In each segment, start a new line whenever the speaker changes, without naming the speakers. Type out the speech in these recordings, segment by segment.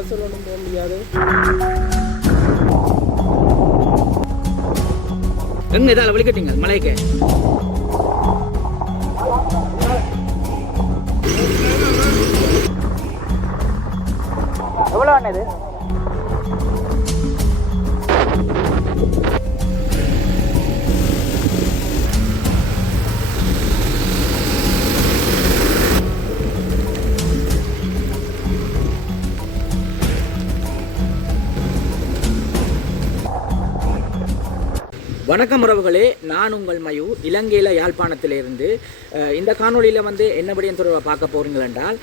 பஸ்ஸில் ஒன்றும் போக முடியாது.
எங்க இதால வலிக்கட்டீங்க? மலைக்கு. எவ்வளோ ஆனது? வணக்கம் உறவுகளே நான் உங்கள் மயு இலங்கையில் யாழ்ப்பாணத்திலிருந்து. இந்த காணொளியில் வந்து என்னபடியும் தொடர்பாக பார்க்க போகிறீங்கள் என்றால்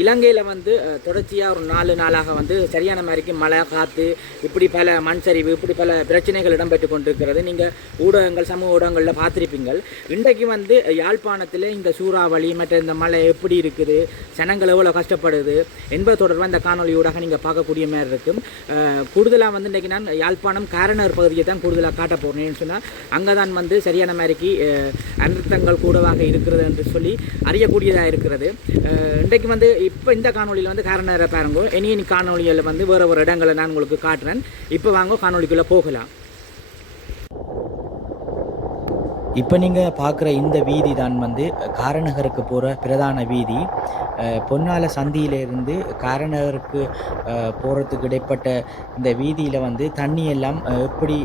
இலங்கையில் வந்து தொடர்ச்சியாக ஒரு நாலு நாளாக வந்து சரியான மாதிரிக்கு மழை காற்று இப்படி பல மண் சரிவு இப்படி பல பிரச்சனைகள் இடம்பெற்று கொண்டிருக்கிறது. நீங்கள் ஊடகங்கள் சமூக ஊடகங்களில் பார்த்துருப்பீங்கள். இன்றைக்கு வந்து யாழ்ப்பாணத்தில் இந்த சூறாவளி மற்ற இந்த மழை எப்படி இருக்குது ஜனங்கள் எவ்வளோ கஷ்டப்படுது என்பது தொடர்பாக இந்த காணொளியூடாக நீங்கள் பார்க்கக்கூடிய மாதிரி இருக்கும். கூடுதலாக வந்து இன்றைக்கி நான் யாழ்ப்பாணம் காரணர் பகுதியை தான் கூடுதலாக காட்ட போகிறேன்னு சொன்னால் அங்கே தான் வந்து சரியான மாதிரிக்கு அனர்த்தங்கள் கூடவாக இருக்கிறது என்று சொல்லி அறியக்கூடியதாக இருக்கிறது. இன்றைக்கு வந்து இப்போ இந்த காணொலியில் வந்து காரணரை பாருங்க. இனி இனி வந்து வேறு ஒரு இடங்களை நான் உங்களுக்கு காட்டுறேன். இப்போ வாங்க காணொலிக்குள்ளே போகலாம். இப்போ நீங்கள் பார்க்குற இந்த வீதி தான் வந்து காரநகருக்கு போகிற பிரதான வீதி. பொன்னால சந்தியிலிருந்து காரநகருக்கு போகிறதுக்கு இடைப்பட்ட இந்த வீதியில் வந்து தண்ணி எல்லாம் எப்படி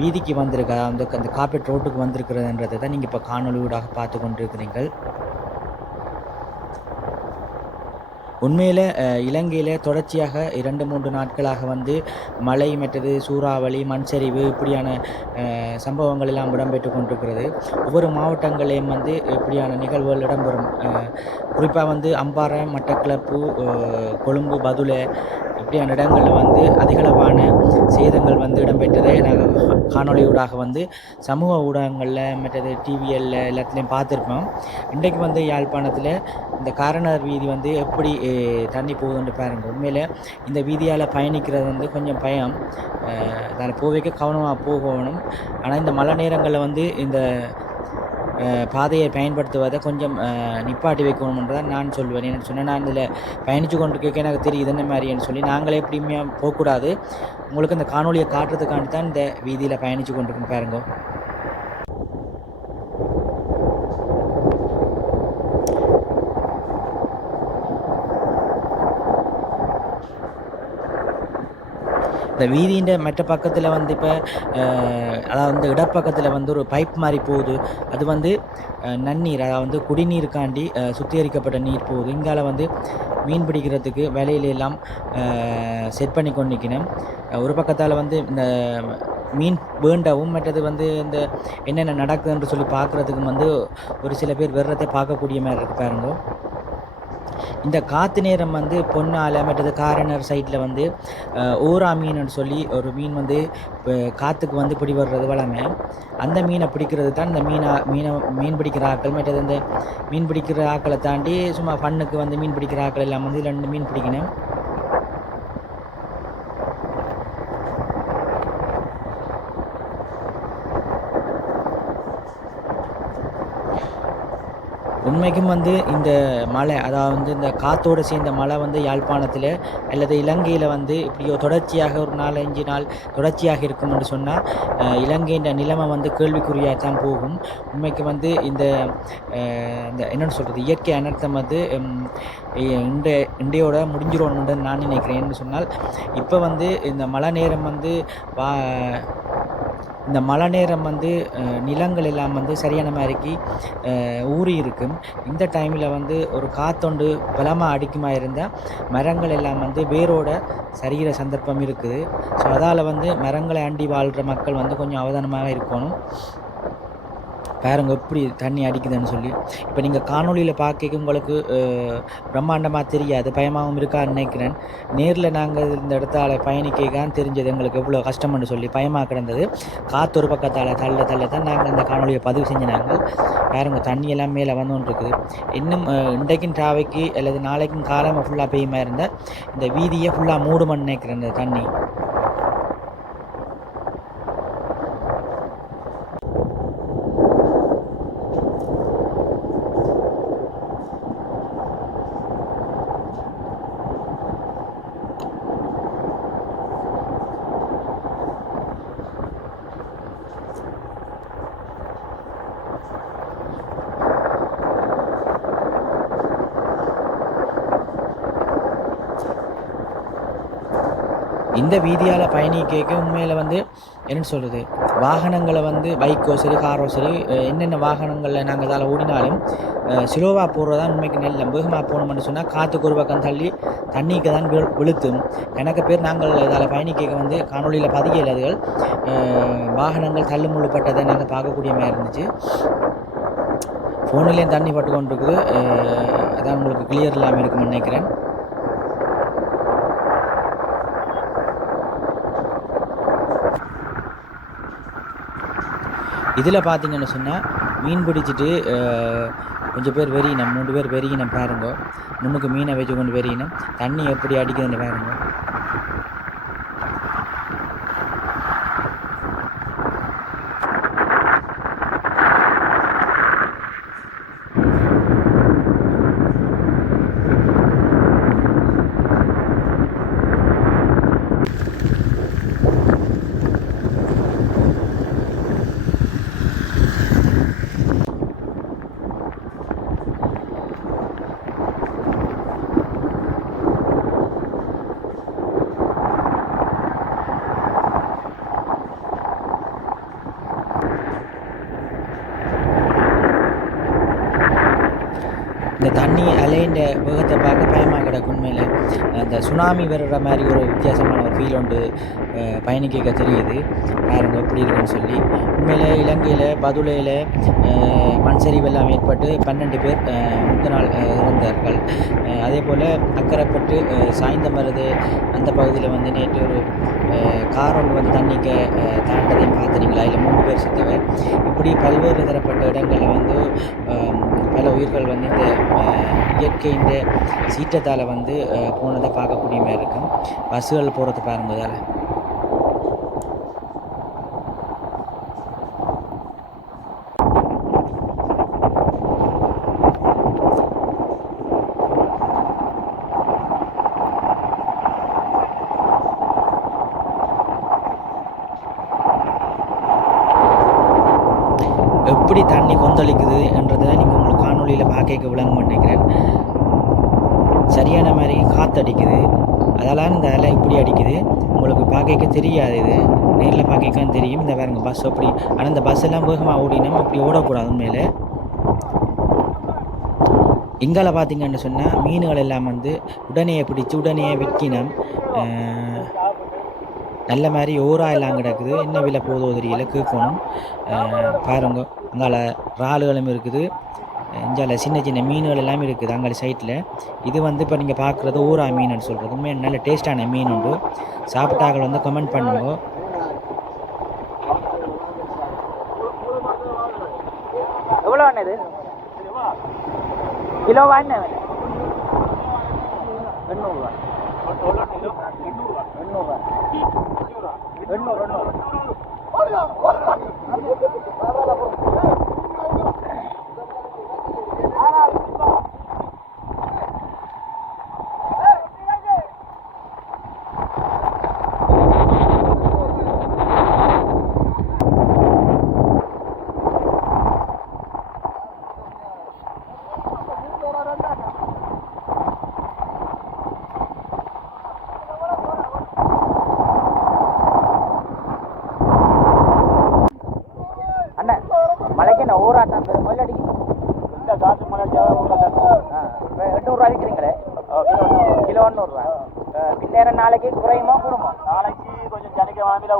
வீதிக்கு வந்திருக்கா அந்த அந்த காப்பீட் ரோட்டுக்கு வந்திருக்கிறதுன்றதை தான் நீங்கள் இப்போ காணொலியூடாக பார்த்து கொண்டிருக்கிறீர்கள். உண்மையில் இலங்கையில் தொடர்ச்சியாக இரண்டு மூன்று நாட்களாக வந்து மழை மற்றது சூறாவளி மண்சரிவு இப்படியான சம்பவங்கள் எல்லாம் இடம்பெற்று கொண்டிருக்கிறது. ஒவ்வொரு மாவட்டங்களையும் வந்து இப்படியான நிகழ்வுகள் இடம்பெறும். குறிப்பாக வந்து அம்பாறை மட்டக்கிளப்பு கொழும்பு பதுளை இப்படியான இடங்களில் வந்து அதிகளவான சேதங்கள் வந்து இடம்பெற்றதை. நாங்கள் காணொளியூடாக வந்து சமூக ஊடகங்களில் மற்றது டிவிஎல்ல எல்லாத்துலேயும் பார்த்துருப்போம். இன்றைக்கு வந்து யாழ்ப்பாணத்தில் இந்த காரணர் வீதி வந்து எப்படி தண்ணி போகுதுன்னு பாருங்கள் உண்மையில் இந்த வீதியால் பயணிக்கிறது வந்து கொஞ்சம் பயம். அதில் போவைக்க கவனமாக போகணும். ஆனால் இந்த மழை நேரங்களில் வந்து இந்த பாதையை பயன்படுத்துவதை கொஞ்சம் நிப்பாட்டி வைக்கணும்னு தான் நான் சொல்லுவேன். என்ன சொன்னால் நான் இதில் பயணித்து கொண்டு கேட்க எனக்கு தெரியுது என்ன மாதிரின்னு சொல்லி நாங்களே எப்படியுமே போகக்கூடாது. உங்களுக்கு இந்த காணொலியை காட்டுறதுக்காண்டி தான் இந்த வீதியில் பயணித்து கொண்டிருக்கோம் பாருங்க. இந்த வீதியின் மற்ற பக்கத்தில் வந்து இப்போ அதாவது வந்து இடப்பக்கத்தில் வந்து ஒரு பைப் மாதிரி போகுது. அது வந்து நன்னீர் அதாவது வந்து குடிநீருக்காண்டி சுத்திகரிக்கப்பட்ட நீர் போகுது. இங்கால வந்து மீன் பிடிக்கிறதுக்கு வேலையில எல்லாம் செட் பண்ணி கொண்டு நிற்கணும் ஒரு பக்கத்தால் வந்து இந்த மீன் வேண்டவும் மற்றது வந்து இந்த என்னென்ன நடக்குதுன்னு சொல்லி பார்க்குறதுக்கும் வந்து ஒரு சில பேர் வெறுறதை பார்க்கக்கூடிய மாதிரி இருக்கு பாருங்க. இந்த காற்று நேரம் வந்து பொன்னால மற்றது காரணர் சைட்டில் வந்து ஊரா மீன்னு சொல்லி ஒரு மீன் வந்து இப்போ காற்றுக்கு வந்து பிடி வர்றது வளமை. அந்த மீனை பிடிக்கிறது தான் இந்த மீனை மீனை மீன் பிடிக்கிற ஆக்கள் மற்றது இந்த மீன் பிடிக்கிற ஆக்களை தாண்டி சும்மா ஃபன்னுக்கு வந்து மீன் பிடிக்கிற ஆக்கள் எல்லாம் வந்து ரெண்டு மீன் பிடிக்கணும். உண்மைக்கும் வந்து இந்த மழை அதாவது வந்து இந்த காத்தோடு சேர்ந்த மழை வந்து யாழ்ப்பாணத்தில் அல்லது இலங்கையில் வந்து இப்படியோ தொடர்ச்சியாக ஒரு நாலஞ்சு நாள் தொடர்ச்சியாக இருக்கும் என்று சொன்னால் இலங்கையின் நிலைமை வந்து கேள்விக்குறியாக தான் போகும். உண்மைக்கு வந்து இந்த இந்த என்னென்னு சொல்கிறது இயற்கை அனர்த்தம் வந்து இண்டை இ- இந்த இன்றையோட முடிஞ்சிடணும்னு நான் நினைக்கிறேன்னு சொன்னால் இப்போ வந்து இந்த மழை நேரம் வந்து வா இந்த மழை நேரம் வந்து நிலங்கள் எல்லாம் வந்து சரியான மாதிரிக்கு ஊறி இருக்கும். இந்த டைமில் வந்து ஒரு காத்தொண்டு பலமாக அடிக்குமா இருந்தால் மரங்கள் எல்லாம் வந்து வேரோட சரிகிற சந்தர்ப்பம் இருக்குது. ஸோ அதால் வந்து மரங்களை அண்டி வாழ்கிற மக்கள் வந்து கொஞ்சம் அவதானமாக இருக்கணும். பாருங்க எப்படி தண்ணி அடிக்குதுன்னு சொல்லி. இப்போ நீங்கள் காணொளியில் பார்க்க உங்களுக்கு பிரம்மாண்டமாக தெரியாது பயமாகவும் இருக்கான்னு நினைக்கிறேன். நேரில் நாங்கள் இந்த இடத்தால் பயணிக்கான் தெரிஞ்சது எங்களுக்கு எவ்வளோ கஷ்டம்னு சொல்லி பயமாக கிடந்தது. காற்று ஒரு பக்கத்தால் தள்ள தள்ள தான் நாங்கள் இந்த காணொலியை பதிவு செஞ்சு நாங்கள் தண்ணி எல்லாம் மேலே வந்துருக்குது இன்னும் இன்றைக்கும் டிராவைக்கு அல்லது நாளைக்கும் காலமாக ஃபுல்லாக பெய்யுமா இருந்தால் இந்த வீதியை ஃபுல்லாக மூடுமன்னு நினைக்கிறேன் இந்த தண்ணி. இந்த வீதியால் பயணிக்க உண்மையில் வந்து என்ன சொல்கிறது வாகனங்களை வந்து பைக்கோ சரி காரோ சரி என்னென்ன வாகனங்களில் நாங்கள் இதால் ஓடினாலும் ஸ்லோவாக போகிறது தான் உண்மைக்கு நெல் வேகமாக போகணும்னு சொன்னால் காற்றுக்கு ஒரு பக்கம் தள்ளி தண்ணிக்கு தான் விழு விழுத்தும். எனக்கு பேர் நாங்கள் இதால் பயணிக்க வந்து காணொலியில் பதிய இல்லாதகள் வாகனங்கள் தள்ளுமுள்ளுப்பட்டதை நாங்கள் பார்க்கக்கூடிய மாதிரி இருந்துச்சு. ஃபோன்லேயும் தண்ணி பட்டு கொண்டு இருக்குது அதான் உங்களுக்கு கிளியர் இல்லாமல் இருக்கும்னு நினைக்கிறேன். இதில் பார்த்தீங்கன்னு சொன்னால் மீன் பிடிச்சிட்டு கொஞ்சம் பேர் வெறியினம் மூணு பேர் வெறியினம் பாருங்க. முன்னுக்கு மீனை வச்சு கொண்டு வெறியினம் தண்ணி எப்படி அடிக்குதுன்னு பாருங்க இந்த தண்ணி அலைன்ற வேகத்தை பார்க்க பயமாக கிடக்கு உண்மையில். அந்த சுனாமி வர்ற மாதிரி ஒரு வித்தியாசமான ஒரு ஃபீல் உண்டு. பயணிக்க தெரியுது பாருங்க எப்படி இருக்குன்னு சொல்லி. உண்மையில் இலங்கையில் பதுளையில் மண் சரிவு எல்லாம் ஏற்பட்டு பன்னெண்டு பேர் முந்த நாள் இறந்தார்கள். அதே போல் அக்கரைப்பட்டு சாய்ந்தமருது அந்த பகுதியில் வந்து நேற்று ஒரு கார் ஒன்று வந்து தண்ணிக்க தாண்டதையும் பார்த்துறீங்களா இல்லை மூணு பேர் செத்தவர் இப்படி பல்வேறு தரப்பட்ட இடங்களில் வந்து பல உயிர்கள் வந்து இந்த இயற்கையின் சீற்றத்தால் வந்து போனதை பார்க்கக்கூடிய மாதிரி இருக்கும். பஸ்ஸுகள் போகிறது பாருங்க இதால் எப்படி தண்ணி கொந்தளிக்குது என்றதை நீங்கள் உங்களுக்கு காணொலியில் பார்க்க விளங்க நினைக்கிறேன் சரியான மாதிரி காற்றடிக்குது அதெல்லாம் இந்த அலை இப்படி அடிக்குது உங்களுக்கு பார்க்க தெரியாது இது. நேரில் பார்க்க தெரியும். இந்த பாருங்க பஸ் அப்படி ஆனால் இந்த பஸ் எல்லாம் வேகமாக ஓடினோம் அப்படி ஓடக்கூடாது மேலே எங்கால பார்த்தீங்கன்னு சொன்னால் மீன்கள் எல்லாம் வந்து உடனே பிடிச்சி உடனே விற்கினம். நல்ல மாதிரி ஓரா எல்லாம் கிடக்குது. என்ன விலை போதோ தெரியல கேட்கணும். பாருங்க அங்கால இறாலுகளும் இருக்குது. இங்கால சின்ன சின்ன மீன்கள் எல்லாமே இருக்குது அங்கே சைட்டில் இது வந்து இப்போ நீங்கள் பார்க்குறது ஊரா மீன் சொல்கிறது உண்மையாக நல்ல டேஸ்டான மீன் உண்டு. சாப்பிட்டாக்கள் வந்து கமெண்ட் பண்ணுங்க. எவ்வளோ இது? கிலோவா என்ன எண்ணூறுவா எண்ணூறுரூவா எண்ணூறு எண்ணூறு. அண்ணா மலைக்கு என்ன ஊரா தான் பெரும் மொழி அடிக்கும்
இந்த காசு மலைக்காக
எண்ணூறுரூவா விற்கிறீங்களே கிலோ எண்ணூறுரூவா பின்னேரம் நாளைக்கு குறையுமா கூடுமா?
நாளைக்கு கொஞ்சம் ஜனிக்க வாங்கில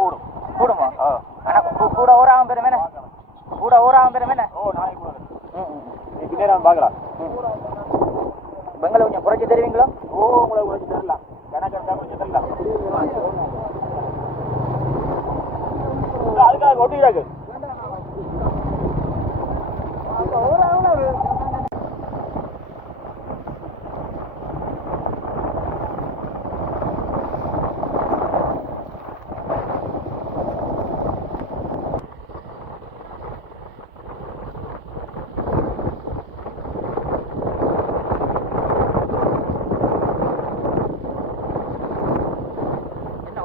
கூடுமா?
ஆ.
ஆனால் கூட ஊராகும் பெரும் என்ன கூட ஊராகும் பெரும் என்ன
ஓ நாளைக்கு கூட நான் பார்க்கலாம்.
பெங்களை கொஞ்சம் குறைச்சி தருவீங்களோ?
ஓ உங்களை குறைச்சி தரலாம். கணக்கா குறைச்சி தரலாம். அதுக்காக
என்ன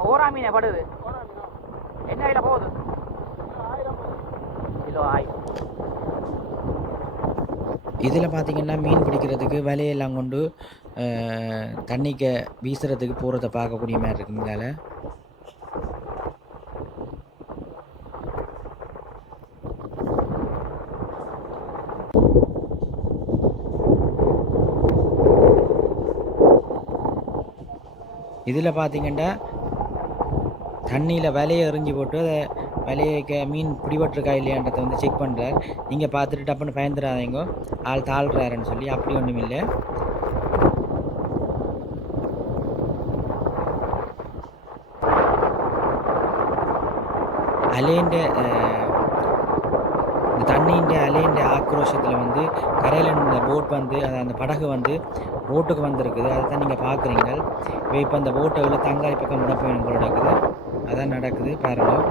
ஓரா மீனே படுது இதில் பார்த்திங்கன்னா மீன் பிடிக்கிறதுக்கு வலையெல்லாம் கொண்டு தண்ணிக்க வீசுகிறதுக்கு போகிறத பார்க்கக்கூடிய மாதிரி இருக்குங்களால் இதில் பார்த்திங்கன்னா தண்ணியில் வலையை எறிஞ்சு போட்டு அதை வலையை மீன் பிடிபட்டிருக்கா இல்லையான்றதை வந்து செக் பண்ணுறார் நீங்கள் பார்த்துட்டு டப்புன்னு பயந்துடாதீங்க ஆள் தாழ்றாருன்னு சொல்லி அப்படி ஒன்றும் இல்லை. அலேண்ட இந்த தண்ணியின் அலேண்ட ஆக்ரோஷத்தில் வந்து கரையில் இந்த போட் வந்து அது அந்த படகு வந்து ரோட்டுக்கு வந்திருக்குது. அதை தான் நீங்கள் பார்க்குறீங்க. இப்போ இப்போ அந்த போட்டை உள்ள தங்காளி பக்கம் விட போய் நடக்குது. அதான் நடக்குது பாருங்கள்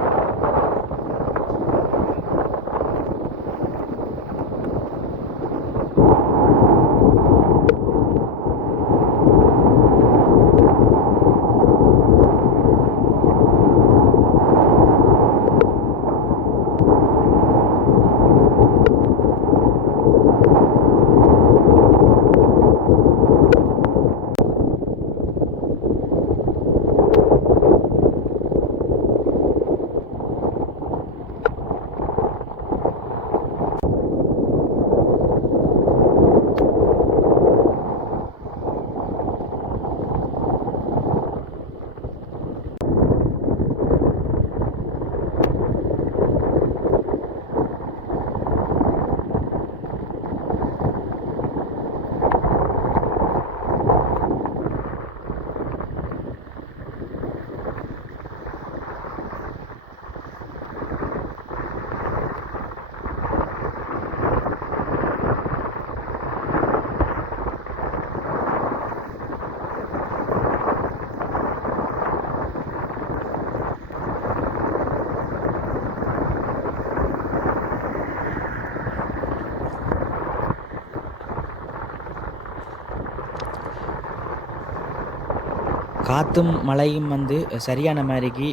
காற்றும் மழையும் வந்து சரியான மாதிரிக்கு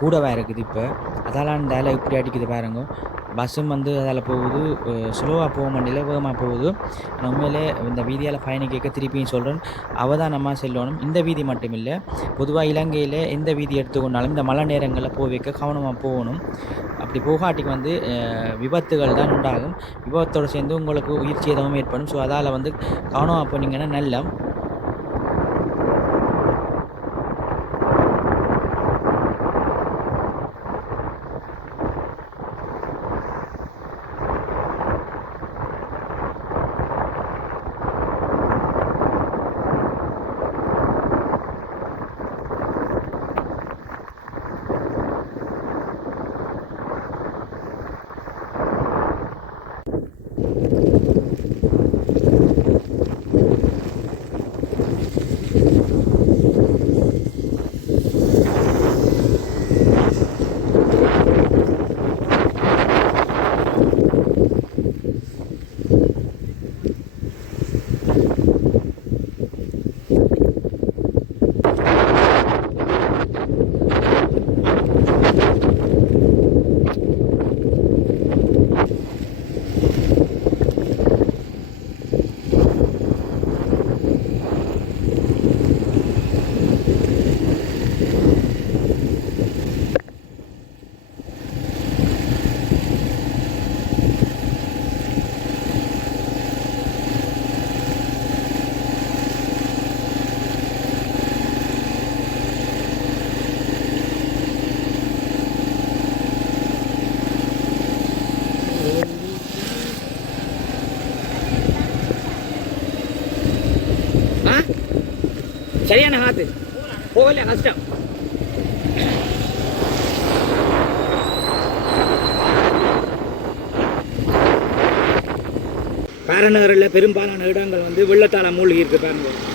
கூடவா இருக்குது இப்போ. அதால் அந்த வேலை இப்படி அடிக்குது பாருங்க. பஸ்ஸும் வந்து அதால் போகுது ஸ்லோவாக போக மாட்டேல வேகமாக போகுது. உண்மையிலே இந்த வீதியால் பயணிக்க திருப்பியும் சொல்கிறேன் அவதானமாக செல்லணும். இந்த வீதி மட்டும் இல்லை பொதுவாக இலங்கையில் எந்த வீதி எடுத்துக்கொண்டாலும் இந்த மழை நேரங்களில் போக வைக்க கவனமாக போகணும். அப்படி போகாட்டிக்கு வந்து விபத்துகள் தான் உண்டாகும். விபத்தோடு சேர்ந்து உங்களுக்கு உயிர் சேதமும் ஏற்படும். ஸோ அதால் வந்து கவனமாக போனீங்கன்னா நல்ல ஆ சரியான காத்து போகல கஷ்டம் பேரநகரில் பெரும்பாலான இடங்கள் வந்து வெள்ளத்தால் மூழ்கி இருக்கு பேரநகர்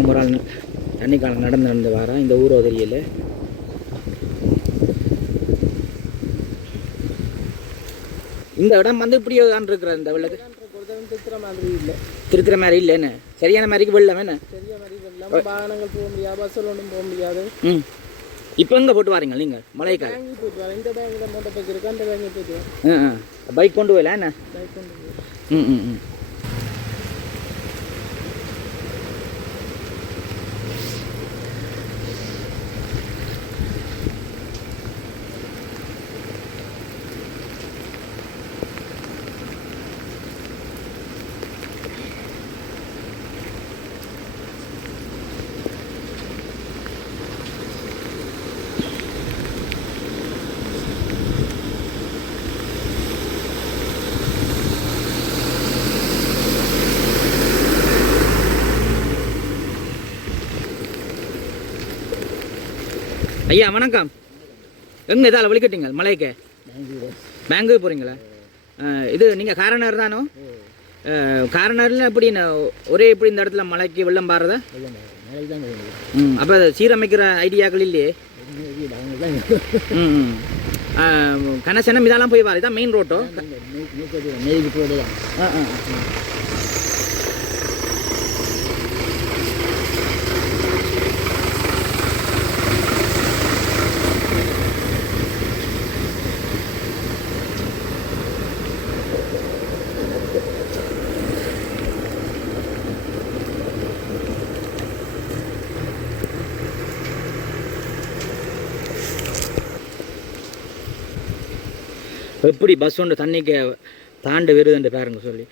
அக்கா ஒரு ஆள் தண்ணி காலம் நடந்து நடந்து வரா இந்த ஊரோ தெரியல இந்த இடம் வந்து இப்படி தான் இருக்கிற இந்த வெள்ளத்து
திட்டுற மாதிரி இல்லை
திருத்துற மாதிரி இல்லைன்னு சரியான மாதிரிக்கு வெள்ளம் என்ன?
வாகனங்கள் போக முடியாது பஸ்ஸில் ஒன்றும் போக முடியாது.
ம். இப்போ எங்கே போட்டு வாரீங்க நீங்கள்?
வரேன். இந்த பேங்கில் மோட்டர் பைக் இருக்கு அந்த பேங்கில் போயிட்டு வரேன்.
பைக் கொண்டு போயில என்ன?
பைக் கொண்டு
ம் ம் ம். ஐயா வணக்கம். எங்கே இதால் வழிகட்டிங்க மலைக்கு? பெங்களூர். போகிறீங்களா இது நீங்கள் காரணர் தானோ? காரணரில் எப்படி ஒரே இப்படி இந்த இடத்துல மலைக்கு வெள்ளம் பாருதா ம் அப்போ சீரமைக்கிற ஐடியாக்கள் இல்லையே? ம் கனசனம் இதெல்லாம் போய் பாரு இதான் மெயின் ரோட்டோ ஆ ஆ. எப்படி பஸ் ஒன்று தண்ணிக்கு தாண்ட வருதுன்னு பாருங்க சொல்லி.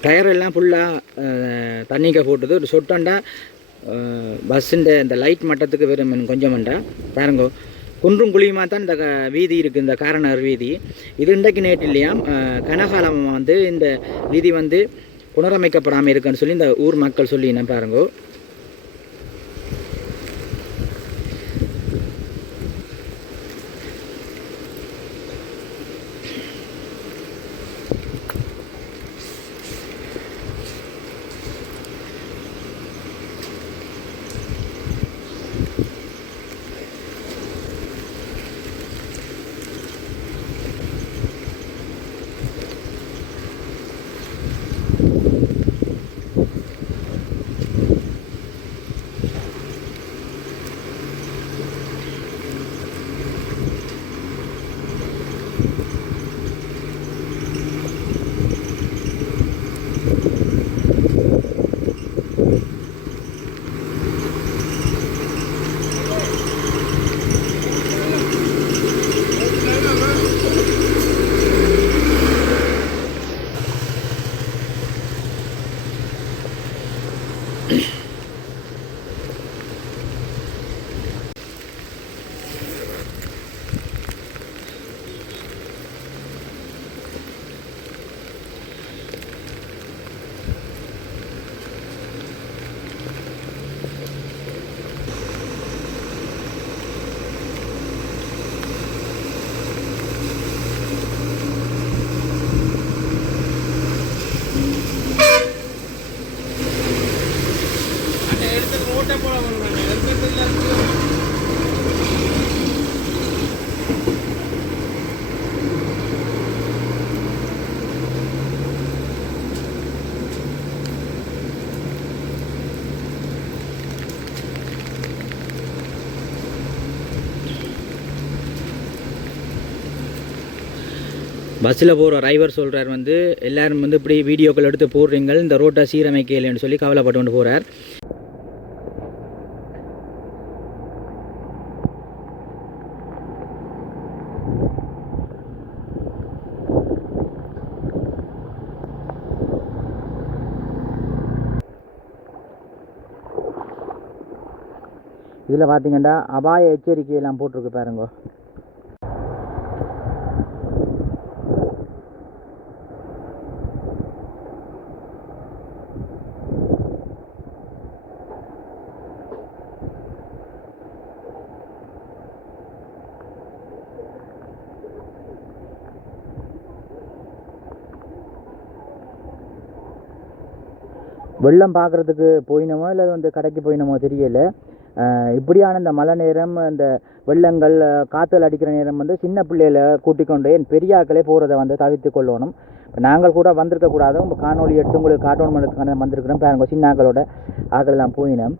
டயர் எல்லாம் ஃபுல்லாக தண்ணிக்க போட்டது. ஒரு சொட்டண்டா பஸ்ஸுண்ட இந்த லைட் மட்டத்துக்கு வெறும் கொஞ்சம் பாருங்க. குன்றும் குழியுமா தான் இந்த க- வீதி இருக்குது இந்த காரணர் வீதி. இது இன்றைக்கு நேற்று இல்லையா? கனகாலம் வந்து இந்த வீதி வந்து புனரமைக்கப்படாமல் இருக்குன்னு சொல்லி இந்த ஊர் மக்கள் சொல்லி என்ன பாருங்கோ.
அந்த
பஸ்ஸில் போகிற டிரைவர் சொல்கிறார் வந்து எல்லாரும் வந்து இப்படி வீடியோக்கள் எடுத்து போடுறீங்க இந்த ரோட்டை சீரமைக்கலைன்னு சொல்லி கவலைப்பட்டு கொண்டு போகிறார் இதில் பார்த்தீங்கன்னா அபாய எச்சரிக்கையெல்லாம் போட்டிருக்கு பாருங்க. வெள்ளம் பார்க்குறதுக்கு போயினமோ இல்லை வந்து கடைக்கு போயினமோ தெரியல. இப்படியான இந்த மழை நேரம் இந்த வெள்ளங்கள் அஹ் காத்தல் அடிக்கிற நேரம் வந்து சின்ன பிள்ளைகளை கூட்டிக் கொண்டு என் பெரியாக்களே போகிறத வந்து தவிர்த்து கொள்ளணும். இப்போ நாங்கள் கூட வந்திருக்க கூடாது. உங்கள் காணொலி எடுத்து உங்களுக்கு காட்டணும் வந்திருக்கிறோம். பாருங்க சின்ன ஆக்களோட ஆக்கள் எல்லாம் போயினோம்.